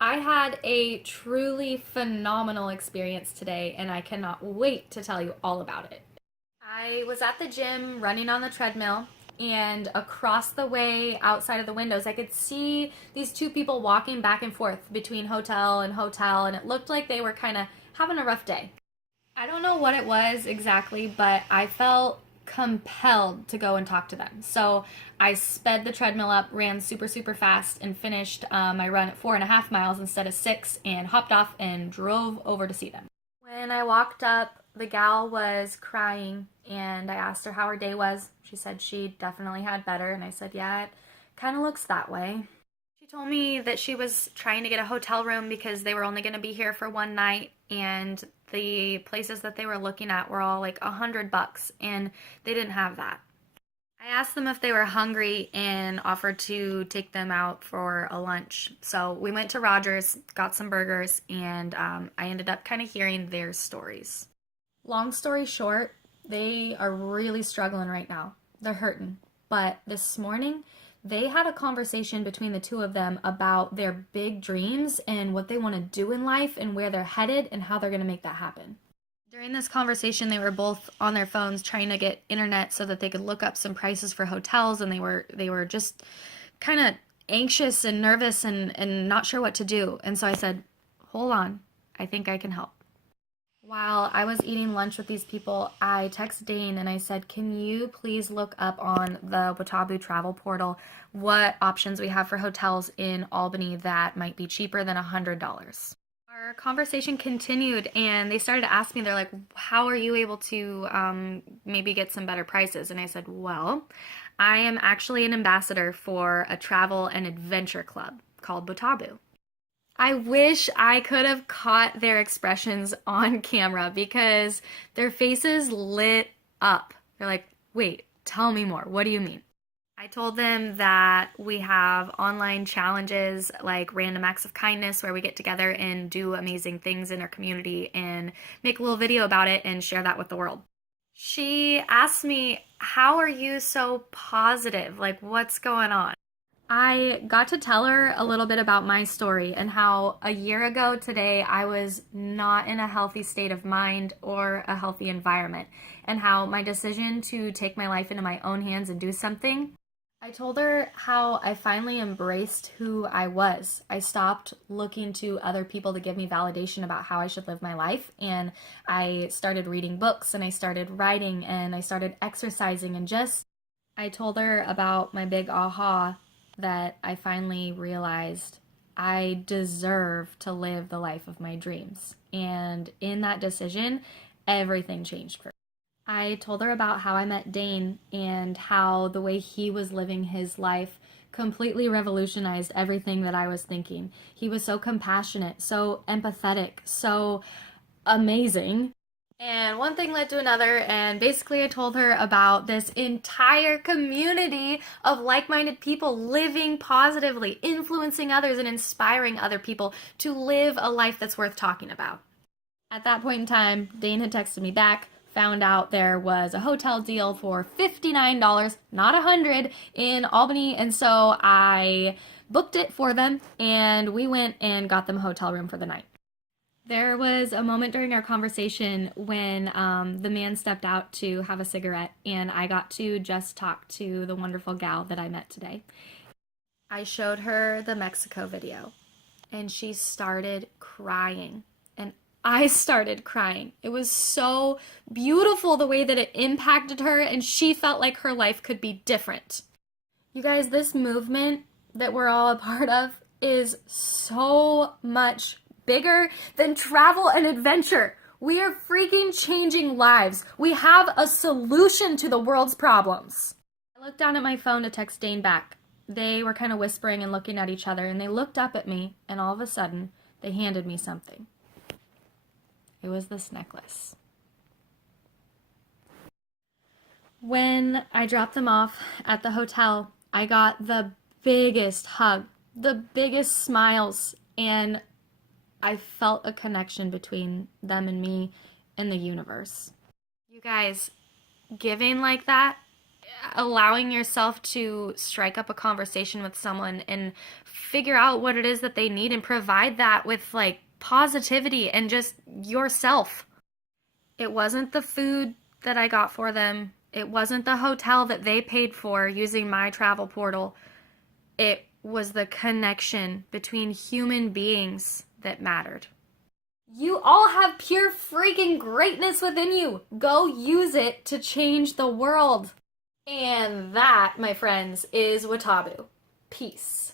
I had a truly phenomenal experience today, and I cannot wait to tell you all about it. I was at the gym running on the treadmill, and across the way outside of the windows, I could see these two people walking back and forth between hotel, and it looked like they were kind of having a rough day. I don't know what it was exactly, but I felt compelled to go and talk to them. So I sped the treadmill up, ran super fast, and finished my run at 4.5 miles instead of 6, and hopped off and drove over to see them. When I walked up, the gal was crying, and I asked her how her day was. She said she definitely had better, and I said, yeah, it kind of looks that way. She told me that she was trying to get a hotel room because they were only going to be here for one night, and the places that they were looking at were all like $100, and they didn't have that. I asked them if they were hungry and offered to take them out for a lunch. So we went to Rogers, got some burgers, and I ended up kind of hearing their stories. Long story short, they are really struggling right now. They're hurting. But this morning, they had a conversation between the two of them about their big dreams and what they want to do in life and where they're headed and how they're going to make that happen. During this conversation, they were both on their phones trying to get internet so that they could look up some prices for hotels, and they were just kind of anxious and nervous and not sure what to do. And so I said, "Hold on. I think I can help." While I was eating lunch with these people, I texted Dane and I said, "Can you please look up on the WoTaBu travel portal what options we have for hotels in Albany that might be cheaper than $100?" Our conversation continued, and they started to ask me, they're like, "How are you able to maybe get some better prices?" And I said, "Well, I am actually an ambassador for a travel and adventure club called WoTaBu." I wish I could have caught their expressions on camera because their faces lit up. They're like, "Wait, tell me more. What do you mean?" I told them that we have online challenges like Random Acts of Kindness where we get together and do amazing things in our community and make a little video about it and share that with the world. She asked me, "How are you so positive? Like, what's going on?" I got to tell her a little bit about my story and how a year ago today I was not in a healthy state of mind or a healthy environment, and how my decision to take my life into my own hands and do something. I told her how I finally embraced who I was. I stopped looking to other people to give me validation about how I should live my life, and I started reading books, and I started writing, and I started exercising, and just I told her about my big aha that I finally realized I deserve to live the life of my dreams. And in that decision, everything changed for me. I told her about how I met Dane and how the way he was living his life completely revolutionized everything that I was thinking. He was so compassionate, so empathetic, so amazing. And one thing led to another, and basically, I told her about this entire community of like minded people living positively, influencing others, and inspiring other people to live a life that's worth talking about. At that point in time, Dane had texted me back, found out there was a hotel deal for $59, not $100, in Albany, and so I booked it for them, and we went and got them a hotel room for the night. There was a moment during our conversation when the man stepped out to have a cigarette, and I got to just talk to the wonderful gal that I met today. I showed her the Mexico video, and she started crying, and I started crying. It was so beautiful the way that it impacted her, and she felt like her life could be different. You guys, this movement that we're all a part of is so much bigger than travel and adventure. We are freaking changing lives. We have a solution to the world's problems. I looked down at my phone to text Dane back. They were kind of whispering and looking at each other, and they looked up at me, and all of a sudden, they handed me something. It was this necklace. When I dropped them off at the hotel, I got the biggest hug, the biggest smiles, and I felt a connection between them and me and the universe. You guys, giving like that allowing yourself to strike up a conversation with someone and figure out what it is that they need and provide that with like positivity and just yourself. It wasn't the food that I got for them. It wasn't the hotel that they paid for using my travel portal. It was the connection between human beings that mattered. You all have pure freaking greatness within you. Go use it to change the world. And that, my friends, is WoTaBu. Peace.